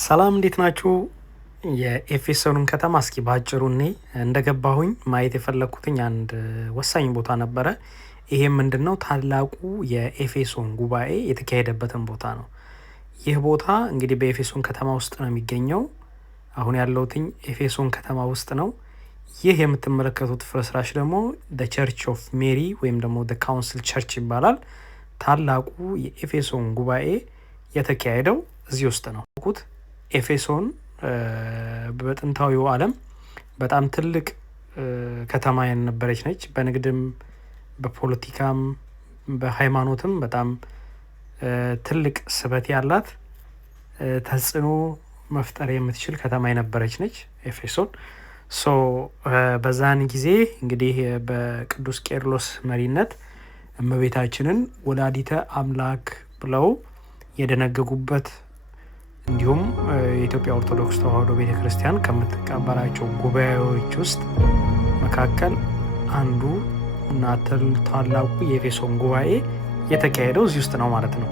ሰላም እንዴት ናችሁ? የኤፌሶንን ከተማ እስኪ ባጭሩ እኔ እንደገባሁኝ ማየት የፈለኩትኝ አንድ ወሳኝ ቦታ ነበረ። ይሄም ምንድነው? ታላቁ የኤፌሶን ጉባኤ የተካሄደበትን ቦታ ነው። ይህ ቦታ እንግዲህ በኤፌሶን ከተማ ውስጥ ነው የሚገኘው። አሁን ያለሁትኝ ኤፌሶን ከተማ ውስጥ ነው። ይህ የምትመለከቱት ፍርስራሽ ደግሞ ቸርች ኦፍ ሜሪ ወይም ደግሞ ካውንስል ቸርች ይባላል። ታላቁ የኤፌሶን ጉባኤ የተካሄደው እዚህ ውስጥ ነው። ኤፌሶን በጥንታዊው ዓለም በጣም ትልቅ ከተማ የነበረች ነች። በንግድም በፖለቲካም በሃይማኖትም በጣም ትልቅ ስበት ያላት ተጽዕኖ መፍጠር የምትችል ከተማ የነበረች ነች ኤፌሶን። በዛን ጊዜ እንግዲህ በቅዱስ ቄርሎስ መሪነት እመቤታችንን ወላዲተ አምላክ ብለው የደነገጉበት እንዲሁም የኢትዮጵያ ኦርቶዶክስ ተዋሕዶ ቤተክርስቲያን ከምትቀበላቸው ጉባኤዎች ውስጥ መካከል አንዱ እና ታላቁ የኤፌሶን ጉባኤ የተካሄደው እዚህ ውስጥ ነው ማለት ነው።